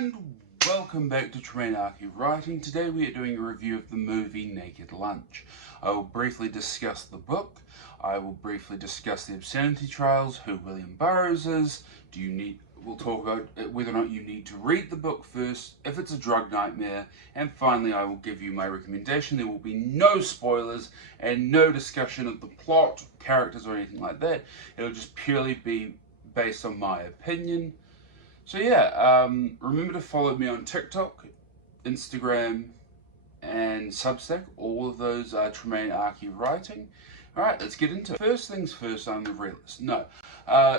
And welcome back to Tremaine Ake Writing. Today we are doing a review of the movie Naked Lunch. I will briefly discuss the book. I will briefly discuss the obscenity trials, who William Burroughs is. We'll talk about whether or not you need to read the book first, if it's a drug nightmare, and finally I will give you my recommendation. There will be no spoilers and no discussion of the plot, characters, or anything like that. It will just purely be based on my opinion. So yeah, remember to follow me on TikTok, Instagram, and Substack. All of those are Tremaine Ake Writing. Alright, let's get into it. First things first, I'm the realist. No.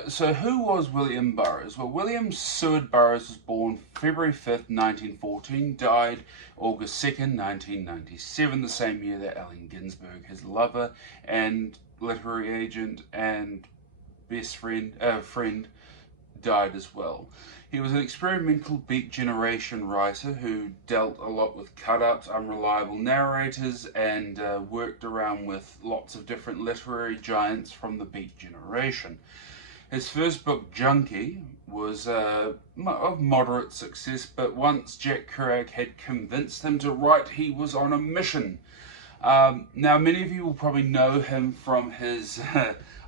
So who was William Burroughs? Well, William Seward Burroughs was born February 5th, 1914, died August 2nd, 1997, the same year that Allen Ginsberg, his lover and literary agent and best friend, died as well. He was an experimental Beat Generation writer who dealt a lot with cut-ups, unreliable narrators, and worked around with lots of different literary giants from the Beat Generation. His first book, Junkie, was of moderate success, but once Jack Kerouac had convinced him to write, he was on a mission. Now, many of you will probably know him from his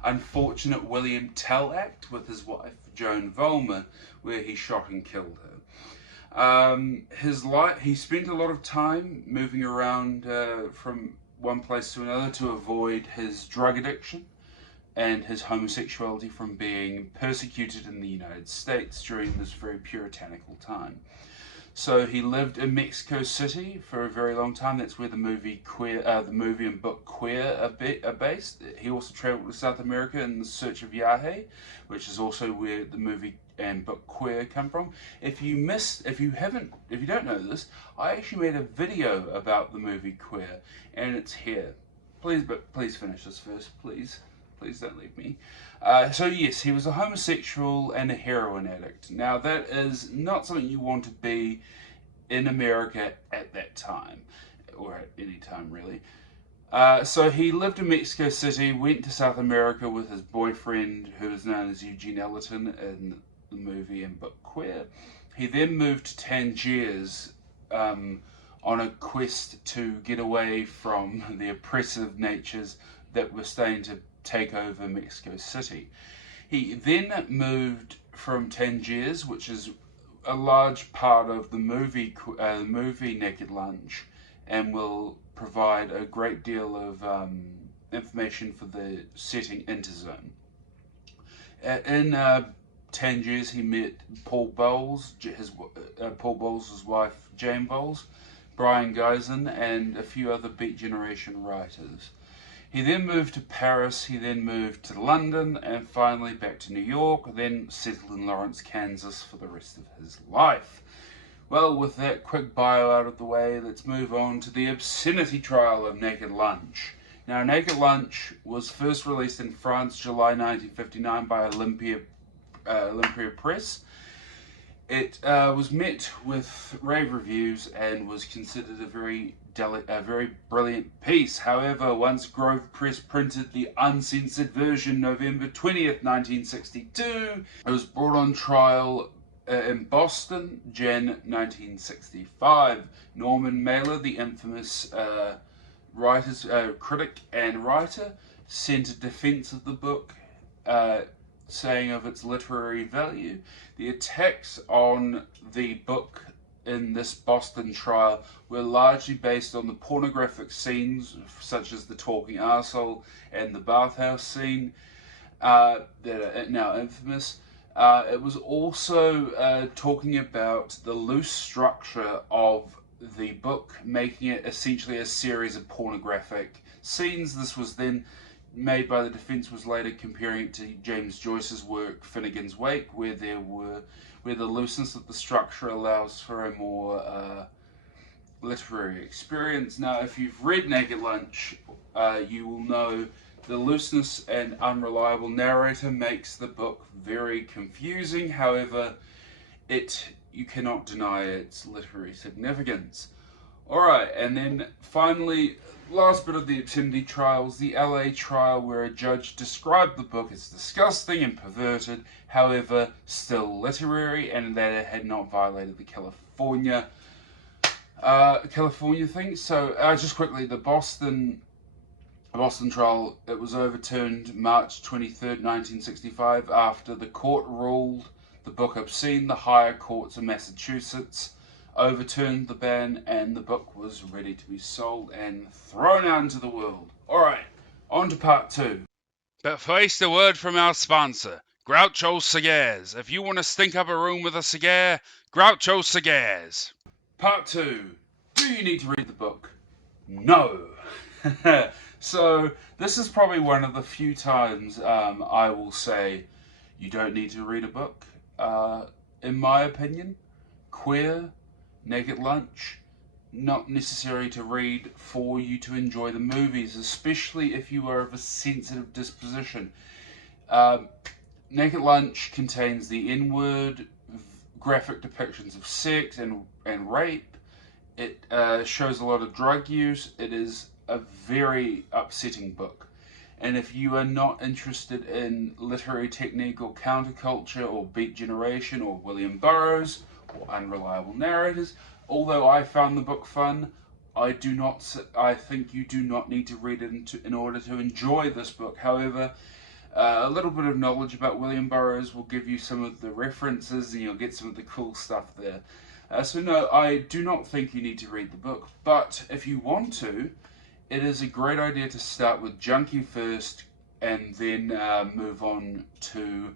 unfortunate William Tell act with his wife, Joan Vollmer, where he shot and killed her. He spent a lot of time moving around from one place to another to avoid his drug addiction and his homosexuality from being persecuted in the United States during this very puritanical time. So he lived in Mexico City for a very long time. That's where the movie and book Queer are based. He also traveled to South America in the search of Yahé, which is also where the movie and book Queer come from. If you don't know this, I actually made a video about the movie Queer, and it's here. Please finish this first, please. Please don't leave me. So yes, he was a homosexual and a heroin addict. Now that is not something you want to be in America at that time, or at any time really. So he lived in Mexico City, went to South America with his boyfriend, who is known as Eugene Ellerton in the movie and book Queer. He then moved to Tangiers on a quest to get away from the oppressive natures that were starting to take over Mexico City. He then moved from Tangiers, which is a large part of the movie Naked Lunch, and will provide a great deal of information for the setting Interzone. In Tangiers, he met Paul Bowles, Paul Bowles' wife Jane Bowles, Brian Geisen, and a few other Beat Generation writers. He then moved to Paris, he then moved to London, and finally back to New York, then settled in Lawrence, Kansas for the rest of his life. Well, with that quick bio out of the way, let's move on to the obscenity trial of Naked Lunch. Now, Naked Lunch was first released in France, July 1959 by Olympia Press. It was met with rave reviews and was considered a very brilliant piece. However, once Grove Press printed the uncensored version November 20th, 1962, it was brought on trial in Boston, Jan 1965. Norman Mailer, the infamous critic and writer, sent a defense of the book, saying of its literary value. The attacks on the book in this Boston trial were largely based on the pornographic scenes, such as the talking arsehole and the bathhouse scene, that are now infamous. It was also talking about the loose structure of the book, making it essentially a series of pornographic scenes. This was then made by the defense, was later comparing it to James Joyce's work Finnegan's Wake, where the looseness of the structure allows for a more literary experience. Now, if you've read Naked Lunch, you will know the looseness and unreliable narrator makes the book very confusing. However, you cannot deny its literary significance. Alright, and then finally, last bit of the obscenity trials, the LA trial where a judge described the book as disgusting and perverted, however, still literary, and that it had not violated the California thing. So, just quickly, the Boston trial, it was overturned March 23rd, 1965, after the court ruled the book obscene. The higher courts of Massachusetts overturned the ban, and the book was ready to be sold and thrown out into the world. Alright, on to part 2. But first, a word from our sponsor, Groucho Cigars. If you want to stink up a room with a cigar, Groucho Cigars. Part 2. Do you need to read the book? No. So, this is probably one of the few times I will say you don't need to read a book. In my opinion, Queer, Naked Lunch, not necessary to read for you to enjoy the movies, especially if you are of a sensitive disposition. Naked Lunch contains the N-word, graphic depictions of sex and rape. It shows a lot of drug use. It is a very upsetting book. And if you are not interested in literary technique or counterculture or Beat Generation or William Burroughs or unreliable narrators, although I found the book fun, I think you do not need to read it in order to enjoy this book. However, a little bit of knowledge about William Burroughs will give you some of the references and you'll get some of the cool stuff there. So no, I do not think you need to read the book, but if you want to, it is a great idea to start with Junkie first and then move on to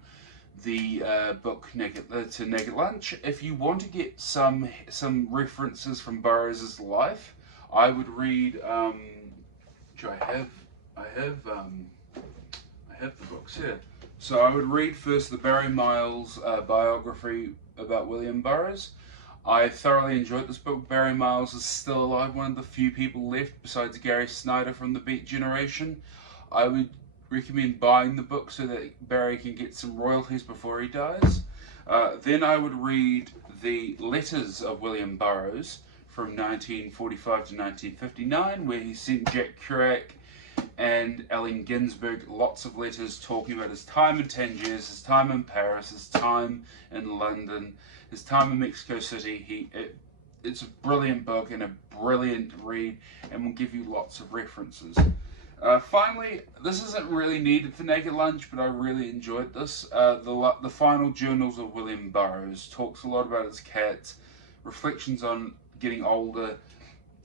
the book Naked Lunch. If you want to get some references from Burroughs' life, I would read. I have the books here. So I would read first the Barry Miles biography about William Burroughs. I thoroughly enjoyed this book. Barry Miles is still alive, one of the few people left besides Gary Snyder from the Beat Generation. I would recommend buying the book so that Barry can get some royalties before he dies. Then I would read the letters of William Burroughs from 1945 to 1959, where he sent Jack Kerouac and Allen Ginsberg lots of letters talking about his time in Tangiers, his time in Paris, his time in London, his time in Mexico City. It's a brilliant book and a brilliant read, and will give you lots of references. Finally, this isn't really needed for Naked Lunch, but I really enjoyed this. The Final Journals of William Burroughs talks a lot about his cats, reflections on getting older,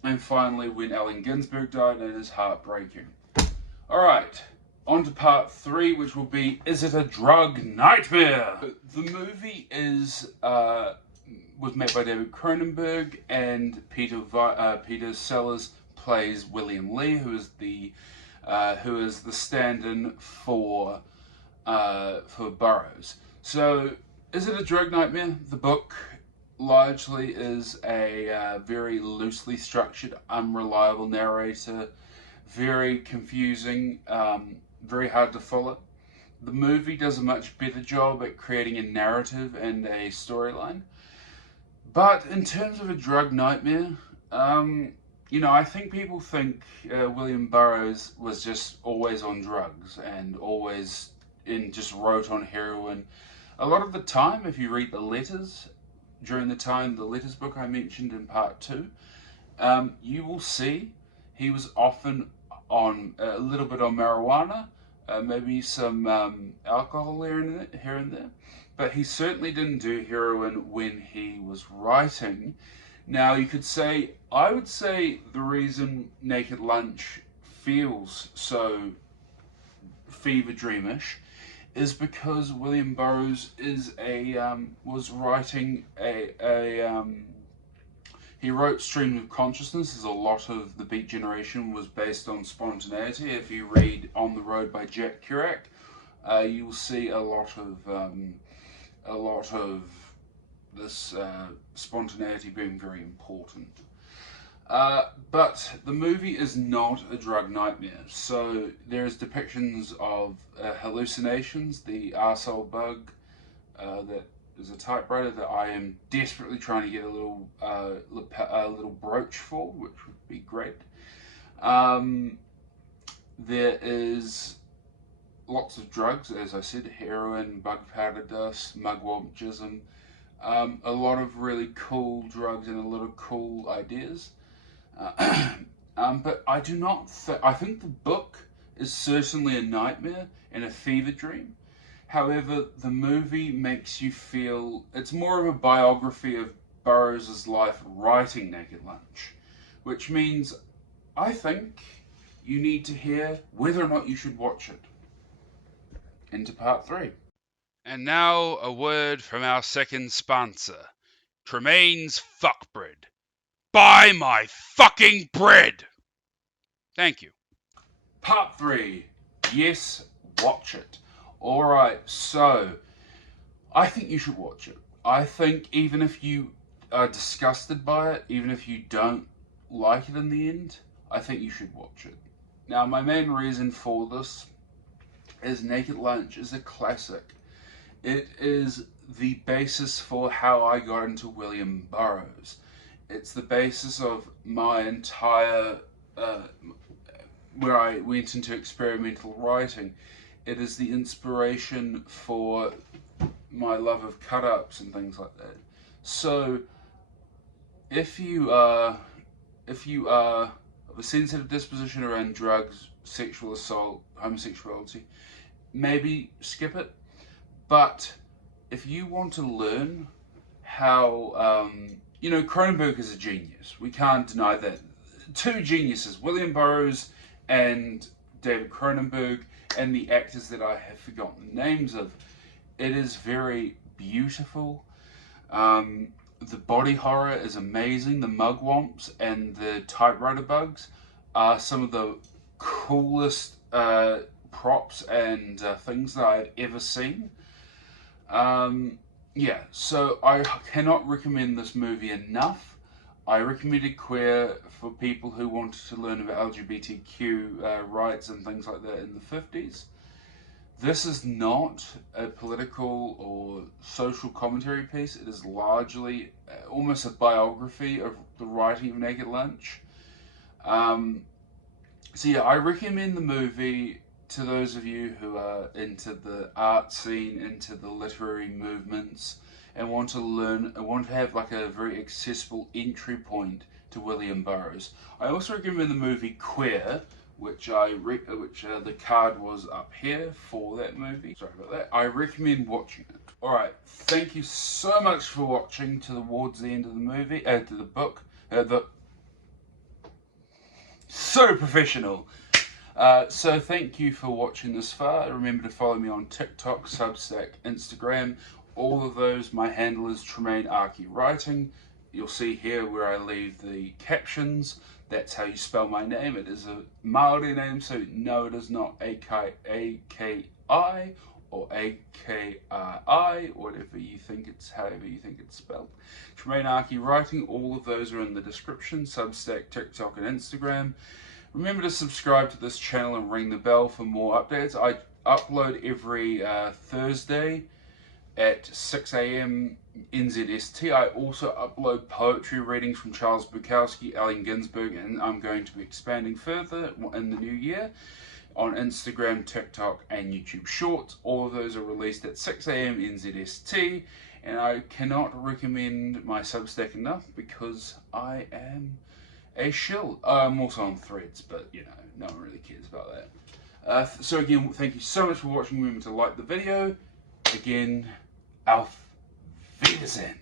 and finally when Allen Ginsberg died, and it is heartbreaking. Alright, on to part 3, which will be, is it a drug nightmare? The movie was made by David Cronenberg, and Peter Sellers plays William Lee, who is the stand-in for Burroughs. So, is it a drug nightmare? The book largely is a very loosely structured, unreliable narrator, very confusing, very hard to follow. The movie does a much better job at creating a narrative and a storyline. But in terms of a drug nightmare, I think people think William Burroughs was just always on drugs and always just wrote on heroin. A lot of the time, if you read the letters, during the letters book I mentioned in part 2, you will see he was often on a little bit on marijuana, maybe some alcohol here and there, but he certainly didn't do heroin when he was writing. Now, I would say the reason Naked Lunch feels so fever dreamish is because William Burroughs was writing he wrote Stream of Consciousness, as a lot of the Beat Generation was based on spontaneity. If you read On the Road by Jack Kerouac, you will see a lot of this spontaneity being very important. But the movie is not a drug nightmare. So there's depictions of hallucinations, the arsehole bug that is a typewriter that I am desperately trying to get a little brooch for, which would be great. There is lots of drugs, as I said, heroin, bug powder dust, mugwumpjism, a lot of really cool drugs and a lot of cool ideas. But I do not. I think the book is certainly a nightmare and a fever dream. However, the movie makes you feel it's more of a biography of Burroughs' life writing Naked Lunch, which means I think you need to hear whether or not you should watch it. Into part 3. And now a word from our second sponsor, Tremaine's Fuck Bread. Buy my fucking bread! Thank you. Part 3. Yes, watch it. Alright, so I think you should watch it. I think even if you are disgusted by it, even if you don't like it in the end, I think you should watch it. Now, my main reason for this is Naked Lunch is a classic. It is the basis for how I got into William Burroughs. It's the basis of my entire, where I went into experimental writing. It is the inspiration for my love of cut-ups and things like that. So, if you are of a sensitive disposition around drugs, sexual assault, homosexuality, maybe skip it. But if you want to learn how, Cronenberg is a genius. We can't deny that. Two geniuses, William Burroughs and David Cronenberg, and the actors that I have forgotten the names of. It is very beautiful. The body horror is amazing. The mugwumps and the typewriter bugs are some of the coolest props and things that I've ever seen. So I cannot recommend this movie enough. I recommended Queer for people who wanted to learn about LGBTQ rights and things like that in the 50s. This is not a political or social commentary piece. It is largely almost a biography of the writing of Naked Lunch. I recommend the movie to those of you who are into the art scene, into the literary movements, and want to have like a very accessible entry point to William Burroughs. I also recommend the movie Queer, which the card was up here for that movie. Sorry about that. I recommend watching it. Alright, thank you so much for watching towards the end of the movie, to the book. So professional. So thank you for watching this far. Remember to follow me on TikTok, Substack, Instagram. All of those, my handle is Tremaine Ake Writing. You'll see here where I leave the captions. That's how you spell my name. It is a Maori name, so no, it is not A-K-I or A-K-R-I, or however you think it's spelled. Tremaine Ake Writing, all of those are in the description, Substack, TikTok, and Instagram. Remember to subscribe to this channel and ring the bell for more updates. I upload every Thursday at 6 a.m. NZST. I also upload poetry readings from Charles Bukowski, Allen Ginsberg, and I'm going to be expanding further in the new year on Instagram, TikTok, and YouTube Shorts. All of those are released at 6 a.m. NZST, and I cannot recommend my Substack enough because I am a shill. I'm also on Threads, but no one really cares about that. So again, thank you so much for watching. Remember to like the video. Again, auf Wiedersehen.